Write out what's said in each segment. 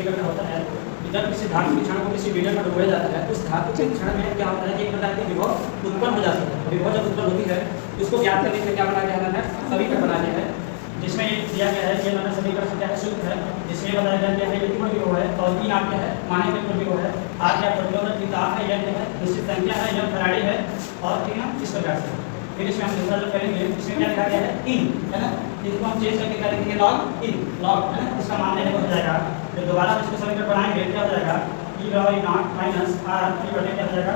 समीकरण होता है कि जब किसी धातु के क्षण को किसी मीडियम में डुबोया जाता है, उस धातु के क्षण में क्या होता है कि एक प्रकार की विभव उत्पन्न हो जाती है। विभव जब उत्पन्न होती है उसको ज्ञात करने के लिए क्या बनाया गया है, समीकरण बनाया गया है, जिसमें दिया गया है ये मैंने समीकरण क्या है, सूत्र है, जिसमें बताया गया क्या है इलेक्ट्रॉन विभव है और ई नाम क्या है, माने इलेक्ट्रॉन विभव है, आर क्या प्रतिरोध है, ताप है, यह क्या है, निश्चित संख्या है, यह फैराडे है और ठीक है इस प्रकार से। फिर इसमें हम दूसरा जो करेंगे इसमें क्या लिखा गया है इन, है ना, इसको हम चेंज करके क्या लिखेंगे लॉग इन, लॉग है ना, इसका मान लेने को हो जाएगा। जब दोबारा इसको समीकरण बनाएंगे क्या हो जाएगा ई बराबर ई नॉट माइनस आर टी बटे क्या हो जाएगा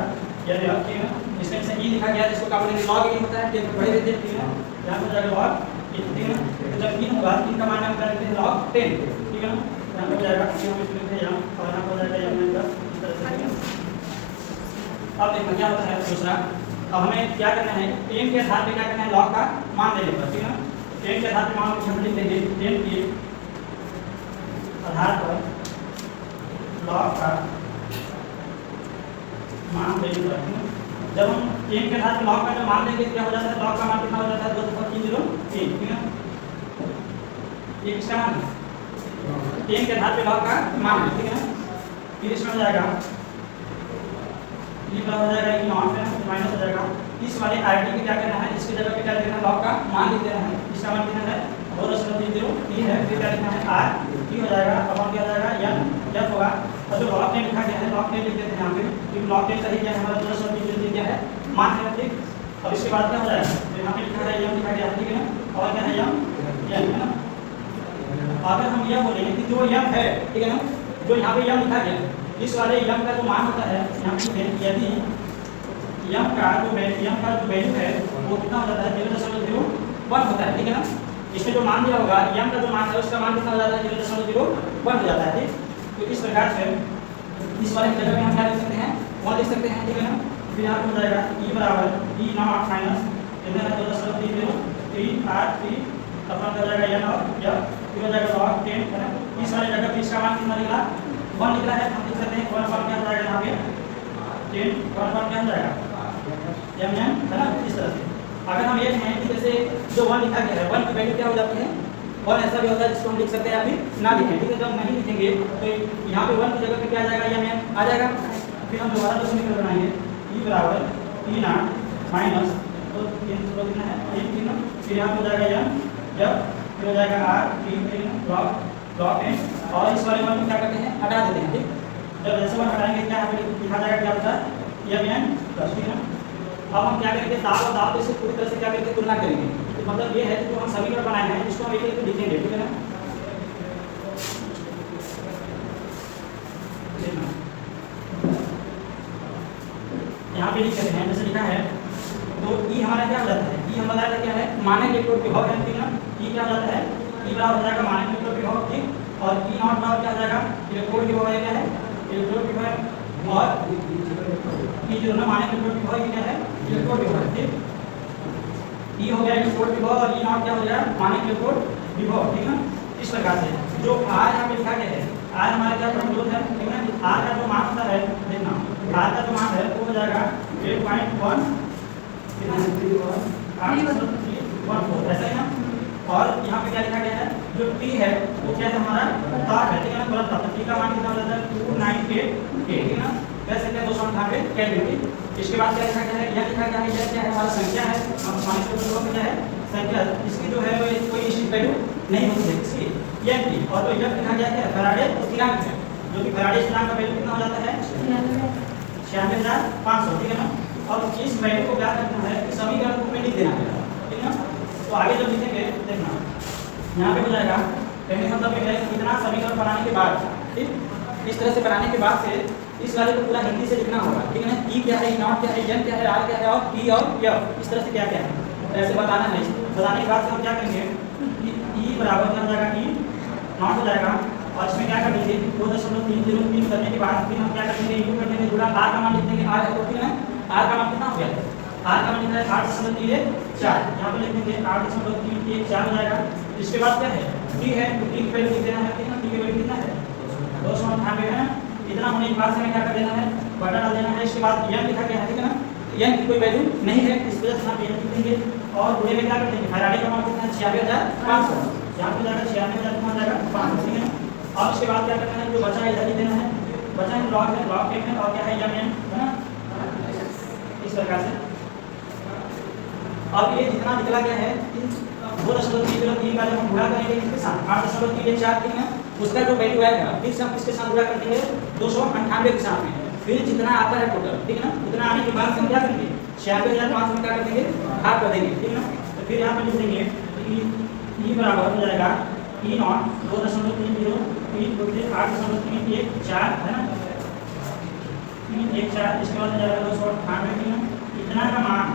ये ठीक है। इसमें से ई लिखा गया जिसको क्या बोलेंगे लॉग इन होता है, टेन बड़े रहते हैं ठीक है, यहाँ हो जाएगा लॉग इन ठीक है। तो जब इन होगा इन का मान हम क्या लिखते हैं लॉग 10 ठीक है ना, यहाँ हो जाएगा हम इसको लिखते हैं यहाँ और यहाँ हो जाएगा यहाँ का इस तरह से। अब देखो क्या होता है दूसरा, अब हमें क्या करना है 10 के आधार पे क्या करना है लॉग का मान ले लेगा ठीक है ना। 10 के आधार पे मान हम लिख देंगे 10 के आधार पर लॉग का मान ले लेगा। जब हम 10 के आधार पे लॉग का जो मान लेंगे क्या हो जाता है, लॉग का मान कितना हो जाता है 2.303 ठीक है। ये किसका मान है 10 के आधार पे लॉग का मान है ठीक है। फिर इसमें हो जाएगा ये हो जाएगा कि नॉट में माइनस हो जाएगा। इस वाले आरटी के क्या करना है, इसकी जगह पे क्या लिखना है लॉग का मान लिख देना है, इसका मान कितना है 2.303 है। फिर क्या लिखना है आर टी हो जाएगा अपॉन क्या हो जाएगा एन एफ होगा और जो लॉग 10 लिखा गया है लॉग 10 लिख देते हैं यहाँ पे क्योंकि लॉग 10 सही क्या है हमारा 2.303 क्या है मान है ठीक। अब इसके बाद क्या हो जाएगा तो यहाँ पे लिखा है एम लिखा गया है ठीक है ना, और क्या है एम एन है ना। अगर हम यह बोलेंगे कि जो एम है ठीक है ना, जो यहाँ पे एम लिखा गया इस वाले एम का जो मान होता है यहाँ पे यदि एम का जो वैल्यू है वो कितना हो जाता है 0.01 होता है ठीक है ना। इसमें जो मान दिया होगा एम का जो मान है उसका मान कितना हो जाता है 0.01 हो जाता है ठीक। तो इस प्रकार से इस वाले की जगह में हम क्या लिख सकते हैं 1 लिख सकते हैं ठीक है ना। फिर यहाँ पे हो जाएगा ई बराबर ई नॉट माइनस कितना है 2.303 आर टी अपना हो जाएगा एन और एफ फिर हो जाएगा लॉग 10 है ना। इस वाले जगह पे इसका मान कितना निकला 1 निकला है, हम लिख सकते हैं 1 क्या हो जाएगा यहाँ पे 10 1 क्या हो जाएगा एम एन है ना। इस तरह से अगर हम ये कहें कि जैसे जो 1 लिखा गया है 1 की वैल्यू क्या हो जाती है 1 ऐसा भी होता है जिसको हम लिख सकते हैं या फिर ना लिखें ठीक है। जब नहीं लिखेंगे तो यहाँ पे 1 की जगह पे क्या आ जाएगा एम एन आ जाएगा। फिर हम दोबारा जो समीकरण बनाएंगे ई बराबर ई नॉट माइनस तो 3 कितना है 1 3 फिर यहाँ पे हो जाएगा एम जब फिर हो जाएगा आर टी लॉग लॉग 10 और इस वाले 1 को क्या करते हैं हटा देते हैं ठीक। जब जैसे 1 हटाएंगे क्या यहाँ पे लिखा जाएगा क्या होता है एम एन प्लस ठीक है। अब हम क्या करेंगे दाब और दाब से पूरी तरह से क्या करेंगे तुलना करेंगे। तो मतलब ये है कि जो हम समीकरण बनाए हैं इसको हम एक एक लिखेंगे ठीक है ना। यहाँ पे लिख सकते हैं जैसे लिखा है तो ई हमारा क्या हो जाता है ई हम बताया था क्या है मानक इलेक्ट्रोड विभव है ठीक है ना। ई क्या हो जाता है ई बराबर हो जाएगा मानक इलेक्ट्रोड विभव ठीक और ई नॉट बराबर क्या हो जाएगा इलेक्ट्रोड विभव है क्या है इलेक्ट्रोड विभव और ई जो ना मानक इलेक्ट्रोड विभव क्या है इलेक्ट्रोड विभव ठीक। ई हो गया इलेक्ट्रोड विभव और ई नॉट क्या हो जाएगा मानक इलेक्ट्रोड विभव ठीक है। इस प्रकार से जो आर यहाँ पे लिखा गया है आर हमारा क्या प्रतिरोध है ठीक है ना। आर का जो मान होता है देखना आर का जो मान है वो हो जाएगा 8.1 ऐसा है ना। और यहाँ पे क्या लिखा गया है जो टी है वो क्या है हमारा ताप है ठीक है ना, गलत ताप टी का मान कितना हो जाता है 298 ठीक है ना, कह सकते हैं 298 केल्विन। इसके बाद क्या लिखा गया है यह लिखा गया है यह क्या है हमारा संख्या है मानक इलेक्ट्रोड में क्या है संख्या, इसकी जो है वो कोई निश्चित वैल्यू नहीं होती है इसकी यह टी। और तो यह लिखा गया है फैराडे स्थिरांक है जो कि फैराडे स्थिरांक का वैल्यू कितना हो जाता है 96,500 ठीक है ना। और इस वैल्यू को क्या करना है समीकरण रूप में लिख देना है ठीक है ना। तो आगे जब लिखेंगे देखना यहाँ पे हो जाएगा कहने का मतलब ये है कि इतना समीकरण बनाने के बाद ठीक इस तरह से बनाने के बाद से इस वाले को पूरा हिंदी से लिखना होगा ठीक है ना। ई क्या है ई नॉट क्या है एन क्या है आर क्या है और टी और एफ इस तरह से क्या क्या है ऐसे बताना है। बताने के बाद हम क्या करेंगे ई बराबर क्या हो जाएगा ई नॉट हो जाएगा और इसमें क्या कर देंगे 2.303 करने के बाद फिर हम क्या कर देंगे इंटू कर देंगे गुणा आर का मान लिख देंगे आर है तो ठीक है ना। आर का मान कितना हो गया आर का मान लिखा है 8.34 यहाँ पे लिख देंगे 8.34 हो जाएगा। इसके बाद क्या है टी है तो टी की वैल्यू लिख देना है ठीक है। टी की वैल्यू कितना है 298 है। इतना होने के बाद से हमें क्या कर देना है बटा डाल देना है। इसके बाद एन लिखा गया है ठीक है ना, एन की कोई वैल्यू नहीं है इस वजह से हम एन लिख देंगे और गुणे में क्या कर देंगे फैराडे का मान कितना है 96,500 यहाँ पे जाएगा 96,500 ठीक है ना। अब इसके बाद क्या करना है, जो बचा है इधर ही देना है, बचा है लॉग एम है और क्या है यम एन, है ना, इस प्रकार से। अब ये जितना निकला गया है इन 2.3 का जब हम गुणा करेंगे इसके साथ 8.3 है, उसका जो वैल्यू आएगा फिर से हम इसके साथ गुणा कर देंगे 298 के साथ में, फिर जितना आता है टोटल, ठीक है ना, उतना आने के बाद हम क्या करेंगे 96,500 में क्या कर देंगे, भाग कर देंगे, ठीक है ना। तो फिर यहाँ पे लिख देंगे ई बराबर हो जाएगा ई नॉट 2.30 3 बटे 8.314, है ना, 314, इसके बाद हो जाएगा 298, ठीक है, इतना का मान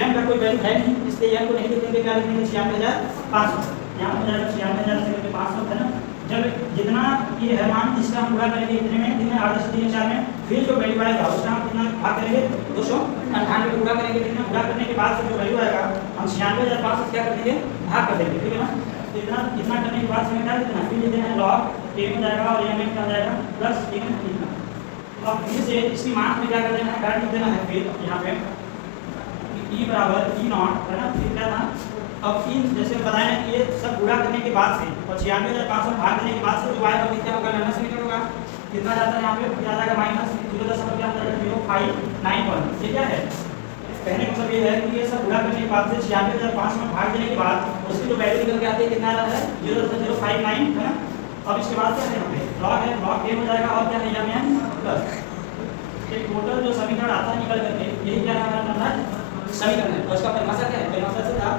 एम का कोई वैल्यू है नहीं, इसलिए एम को नहीं लिखेंगे, क्या लिखेंगे 96,500, यहाँ हो जाएगा 96,000 से लेकर 500, है ना। जब जितना ये है मान इसका हम गुणा करेंगे इतने में, कितने 8.3 में, फिर जो वैल्यू आएगा उसका हम कितना भाग करेंगे 298 गुणा करेंगे, कितना गुणा करने के बाद जो वैल्यू आएगा हम 96,500 क्या कर देंगे, भाग कर देंगे, ठीक है ना। तो इतना करने के बाद हमें क्या लिखना है, फिर लिखते हैं लॉग ए हो जाएगा और एम एन का हो जाएगा प्लस लिखना। अब फिर से इसकी मान में क्या कर देना है, डाल देना है, फिर यहाँ पे ई बराबर ई नॉट, है ना, फिर क्या था, अब इन जैसे बताया ना कि ये सब गुणा करने के बाद से और 96,500 भाग देने के बाद से जो आएगा वो क्या होगा, नंबर से निकल होगा, कितना जाता है यहाँ पे, क्या जाएगा माइनस 0.0591, ये क्या है, कहने का मतलब ये है कि ये सब गुणा करने के बाद से 96,500 में भाग देने के बाद उसकी जो वैल्यू निकल के आती है कितना आता है 0.059, है ना। अब इसके बाद क्या है, यहाँ पे लॉग है, लॉग ए हो जाएगा और क्या है यम एन प्लस एक टोटल जो समीकरण आता है निकल करके, यही क्या है हमारा नंबर समीकरण है। और इसका परिभाषा क्या है, परिभाषा से था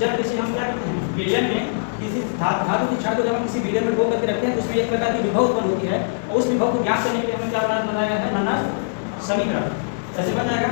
जब किसी हम क्या करते हैं विलयन में किसी धातु की छड़ को जब हम किसी विलयन में डो करके रखते हैं तो उसमें एक प्रकार की विभव उत्पन्न होती है, और उस विभव को ज्ञात करने के लिए हमें क्या बनाया गया है नंबर समीकरण, ऐसे बन जाएगा।